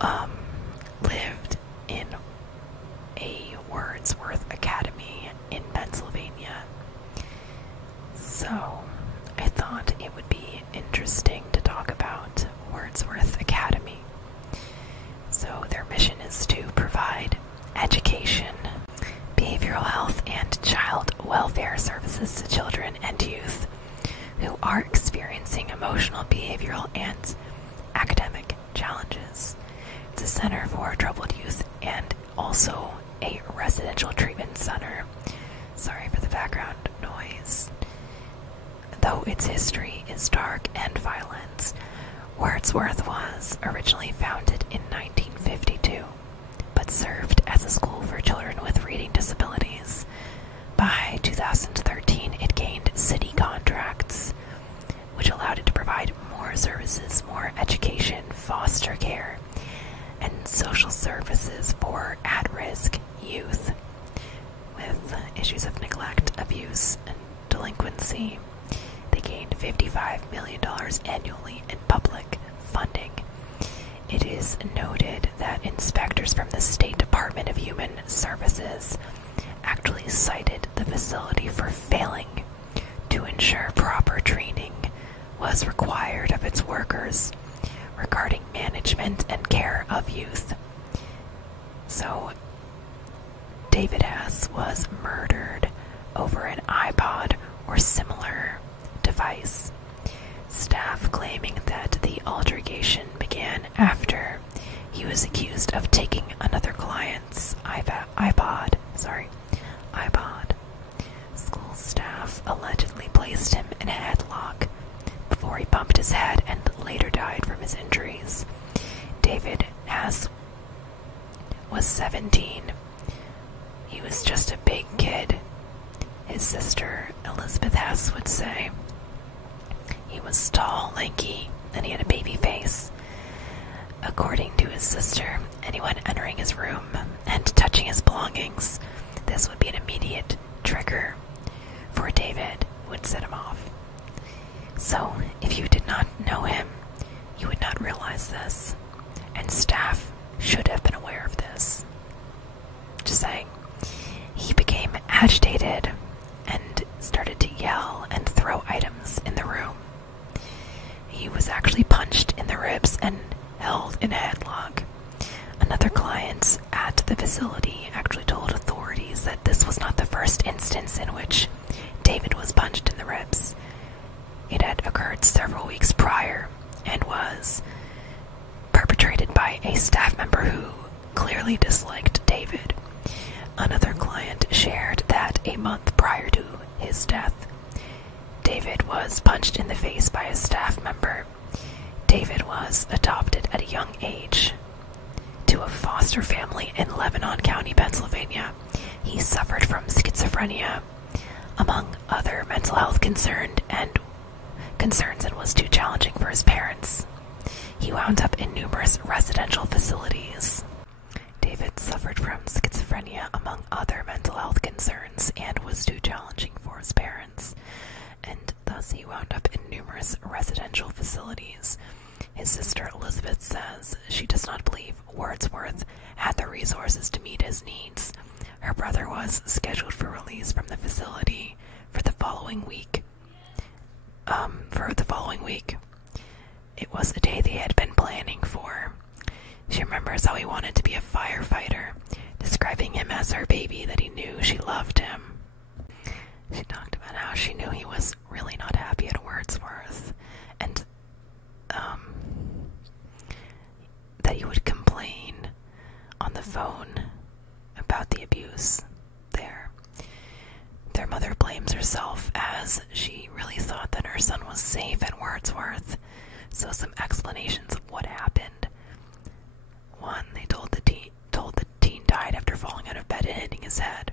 lived in a Wordsworth Academy in Pennsylvania. So I thought it would be interesting to talk about Wordsworth Academy. So their mission is to provide education, behavioral health, and child welfare services to children and youth who are experiencing emotional, behavioral, and academic challenges. It's a center for troubled youth and also a residential treatment center. Sorry for the background noise. Though its history is dark and violent, Wordsworth was originally founded in 1952, but served as a school for children with reading disabilities. By 2013, it gained city contracts, which allowed it to provide more services, more education, foster care, and social services for at-risk youth with issues of neglect, abuse, and delinquency. They gained $55 million annually in public funding. It is noted that inspectors from the State Department of Human Services actually cited the facility for failing to ensure proper training was required of its workers regarding management and care of youth. So, David Hess was murdered over an iPod or similar device. Staff claiming that the altercation began after he was accused of taking another client's iPod. School staff allegedly placed him in a headlock before he bumped his head and later died from his injuries. David Hess was 17. He was just a big kid. His sister, Elizabeth Hess, would say. He was tall, lanky, and he had a baby face. According to his sister, anyone entering his room and touching his belongings, this would be an immediate trigger for David, would set him off. So, if you did not know him, you would not realize this, and staff should have been aware of this. Just saying. He became agitated and started to yell and throw items in the room. He was actually punched in the ribs and held in a headlock. Another client at the facility actually told authorities that this was not the first instance in which David was punched in the ribs. It had occurred several weeks prior and was perpetrated by a staff member who clearly disliked David. Another client shared that a month prior to his death, David was punched in the face by a staff member. David was adopted at a young age to a foster family in Lebanon County, Pennsylvania. He suffered from schizophrenia, among other mental health concerns, and was too challenging for his parents. He wound up in numerous residential facilities. David suffered from schizophrenia, among other mental health concerns, and was too challenging for his parents, and thus he wound up in numerous residential facilities. His sister Elizabeth says she does not believe Wordsworth had the resources to meet his needs. Her brother was scheduled for release from the facility for the following week. It was a day they had been planning for. She remembers how he wanted to be a firefighter, describing him as her baby, that he knew she loved him. She talked about how she knew he was really not happy at Wordsworth, and that he would complain on the phone about the abuse there. Their mother blames herself, as she really thought that her son was safe at Wordsworth. So some explanations of what happened. One, they told the teen died after falling out of bed and hitting his head.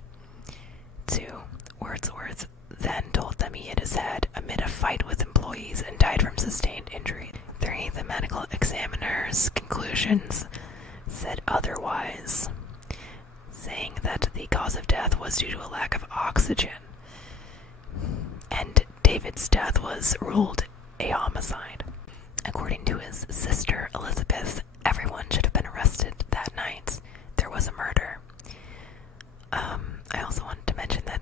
Two, Wordsworth then told them he hit his head amid a fight with employees and died from sustained injury. Three, the medical examiner's conclusions said otherwise, saying that the cause of death was due to a lack of oxygen, and David's death was ruled a homicide. According to his sister Elizabeth, everyone should have been arrested that night, there was a murder. I also wanted to mention that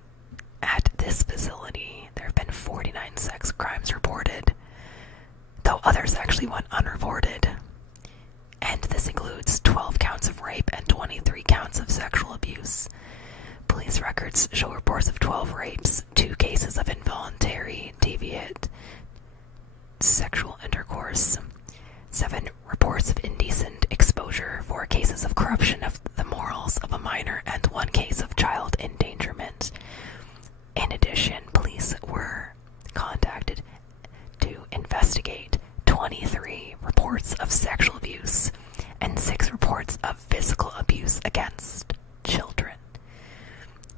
at this facility, there have been 49 sex crimes reported, though others actually went unreported. And this includes 12 counts of rape and 23 counts of sexual abuse. Police records show reports of 12 rapes, 2 cases of involuntary, deviant sexual intercourse, 7 reports of indecent exposure, 4 cases of corruption of the morals of a minor, and 1 case of child endangerment. In addition, police were contacted to investigate 23 reports of sexual abuse and 6 reports of physical abuse against children.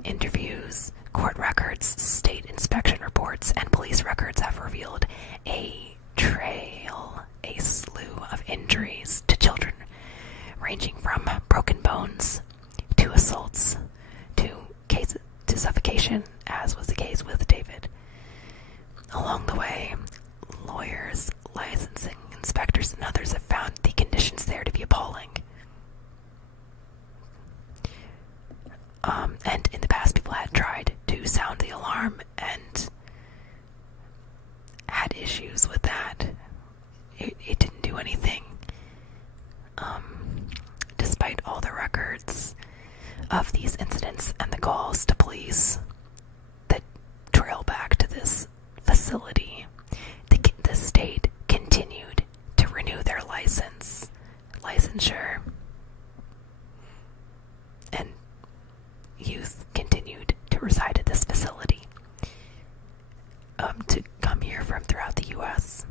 Interviews, court records, state inspection reports, and police records have revealed a slew of injuries to children, ranging from broken bones to assaults to cases to suffocation, as was the case with David. Along the way, lawyers, licensing inspectors, and others have found the conditions there to be appalling. And in the past, people had tried to sound the alarm and had issues with that. It didn't do anything. Despite all the records of these incidents and the calls to police that trail back to this facility, the state continued to renew their licensure, and youth continued to reside at this facility, to come here from throughout the U.S.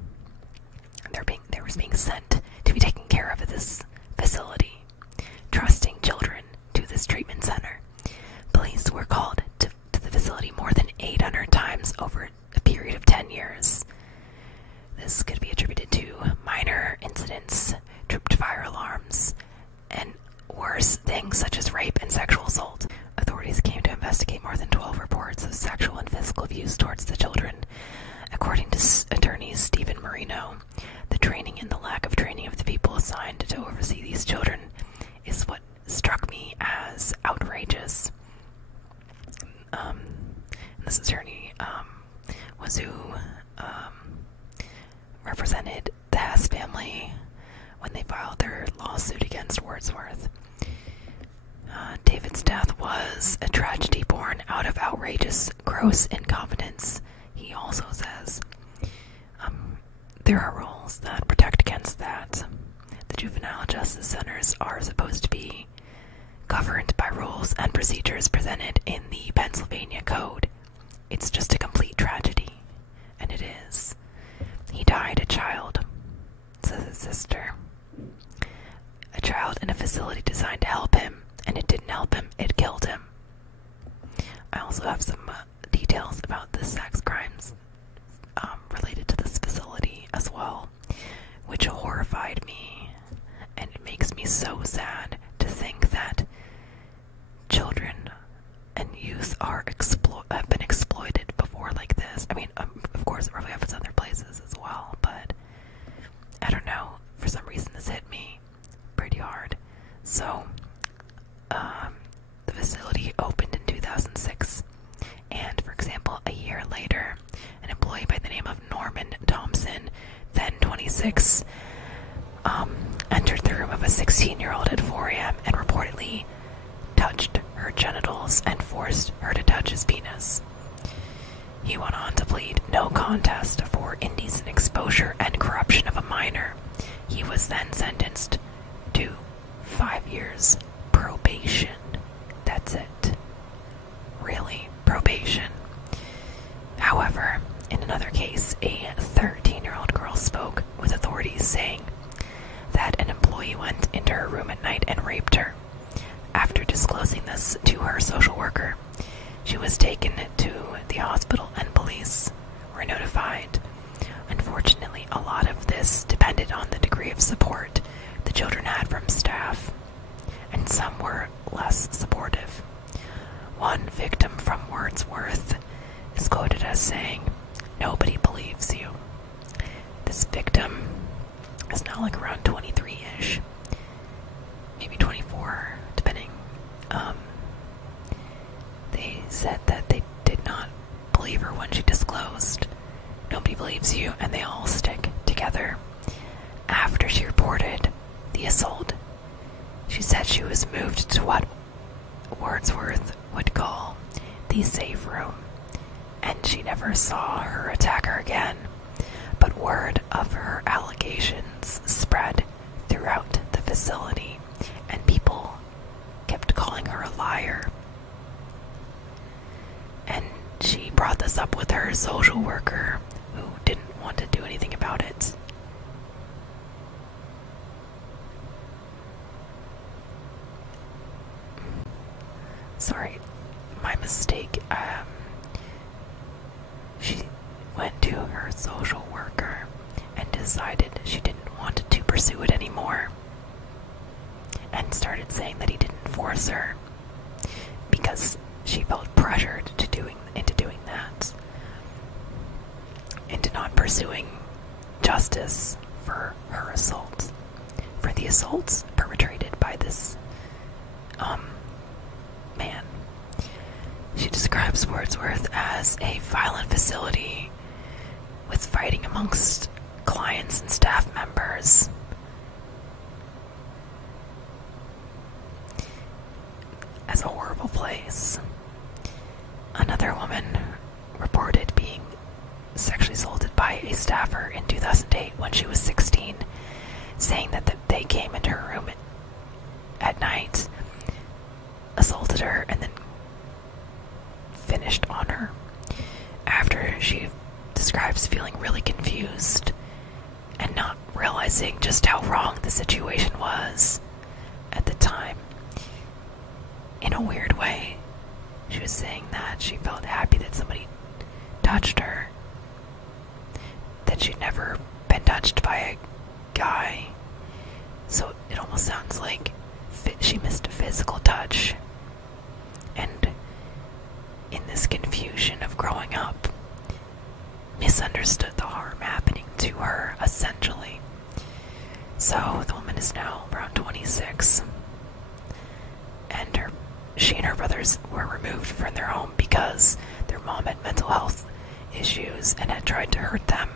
They were being sent to be taken care of at this facility, trusting children to this treatment center. Police were called to the facility more than 800 times over a period of 10 years. This could be attributed to minor incidents, tripped fire alarms, and worse things such as rape and sexual assault. Authorities came to investigate more than 12 reports of sexual and physical abuse towards the children. According to attorney Stephen Marino, the training and the lack of training of the people assigned to oversee these children is what struck me as outrageous. This attorney was who represented the Hess family when they filed their lawsuit against Wordsworth. David's death was a tragedy born out of outrageous, gross incompetence. He also says there are rules that protect against that. The juvenile justice centers are supposed to be governed by rules and procedures presented in the Pennsylvania Code. It's just a complete tragedy, and it is. He died a child, says his sister. A child in a facility designed to help him, and it didn't help him, it killed him. I also have some details about the sex crimes related to this facility as well, which horrified me, and it makes me so sad to think that children and youth have been exploited before like this. I mean, of course it probably happens other places as well, but I don't know, for some reason this hit me pretty hard. So, the facility opened in 2006, and for example, a year later, an employee by the name of Norman Thompson, then 26, entered the room of a 16-year-old at 4 a.m. and reportedly touched her genitals and forced her to touch his penis. He went on to plead no contest for indecent exposure and corruption of a minor. He was then sentenced to 5 years probation. That's it. Really, probation. However, in another case, a 13-year-old girl spoke with authorities saying that an employee went into her room at night and raped her. After disclosing this to her social worker, she was taken to the hospital and police were notified. Unfortunately, a lot of this depended on the degree of support the children had from staff, and some were less supportive. One victim from Wordsworth is quoted as saying, "Nobody believes you." This victim is now like around 23-ish. that she was moved to what Wordsworth would call the safe room, and she never saw her attacker again. But word of her allegations spread throughout the facility, and people kept calling her a liar. And she brought this up with her social worker, who didn't want to do anything about it. Sorry, my mistake. She went to her social worker and decided she didn't want to pursue it anymore, and started saying that he didn't force her because she felt pressured into doing that, into not pursuing justice for her assault, for the assaults perpetrated by this man. She describes Wordsworth as a violent facility with fighting amongst clients and staff members. As a horrible place. Another woman reported being sexually assaulted by a staffer in 2008 when she was 16, saying that they came into her room at night, assaulted her, and then finished on her. After, she describes feeling really confused and not realizing just how wrong the situation was at the time. In a weird way, she was saying that she felt happy that somebody touched her, that she'd never been touched by a guy. So it almost sounds like she missed a physical touch. And in this confusion of growing up, misunderstood the harm happening to her, essentially. So the woman is now around 26, and she and her brothers were removed from their home because their mom had mental health issues and had tried to hurt them.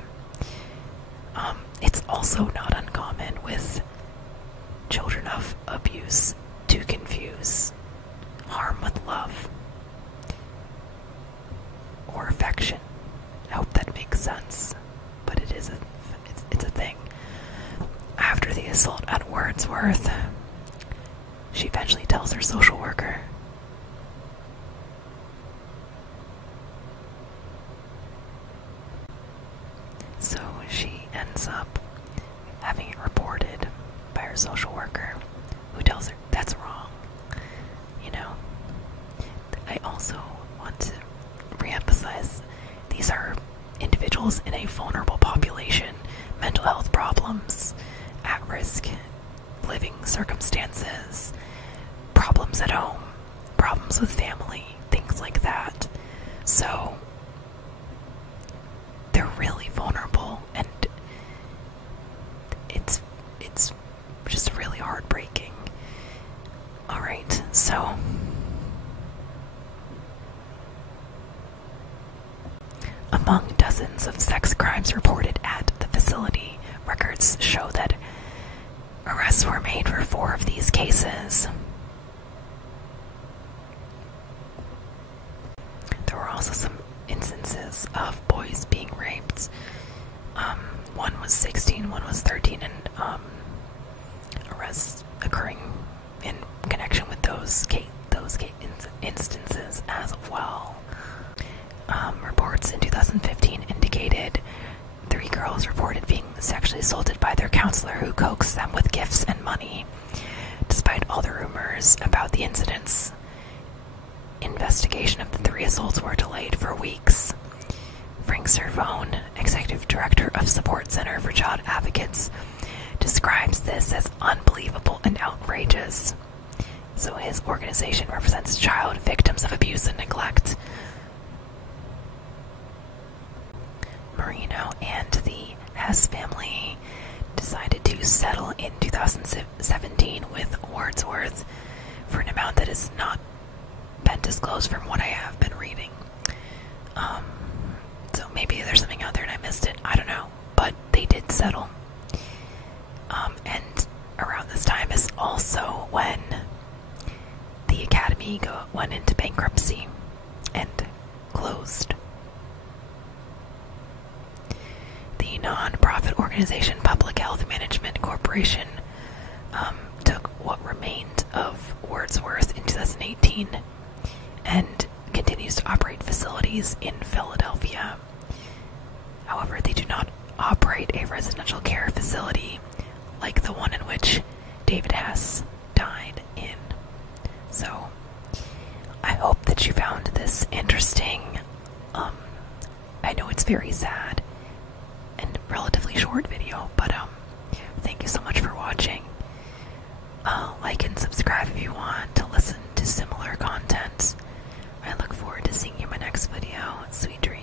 It's also not uncommon with children of abuse to confuse harm with love or affection. I hope that makes sense, but it's a thing. After the assault at Wordsworth, she eventually tells her social worker. So she ends up having it reported by her social worker, who tells her that's wrong. You know, I also want to reemphasize, these are individuals in a vulnerable population, mental health problems, at-risk living circumstances, problems at home, problems with family, things like that. So they're really vulnerable, and it's just really heartbreaking. Alright, so among dozens of sex crimes reported at the facility, records show that arrests were made for 4 of these cases. There were also some instances of boys being raped. One was 16, one was 13, and arrests occurring in connection with those instances as well. Reports in 2015 indicated 3 girls reported being sexually assaulted by their counselor, who coaxed them with gifts and money. Despite all the rumors about the incidents, investigation of the 3 assaults were delayed for weeks. Frank Servone, executive director of Support Center for Child Advocates, describes this as unbelievable and outrageous. So his organization represents child victims of abuse and neglect. Marino and the Hess family decided to settle in 2017 with Wordsworth for an amount that has not been disclosed from what I have been reading. So maybe there's something out there and I missed it. I don't know. But they did settle. And around this time is also when company went into bankruptcy and closed. The non-profit organization Public Health Management Corporation took what remained of Wordsworth in 2018 and continues to operate facilities in Philadelphia. However, they do not operate a residential care facility like the one in which David Hess died in. So, I hope that you found this interesting. I know it's very sad and relatively short video, but thank you so much for watching. Like and subscribe if you want to listen to similar content. I look forward to seeing you in my next video. Sweet dreams.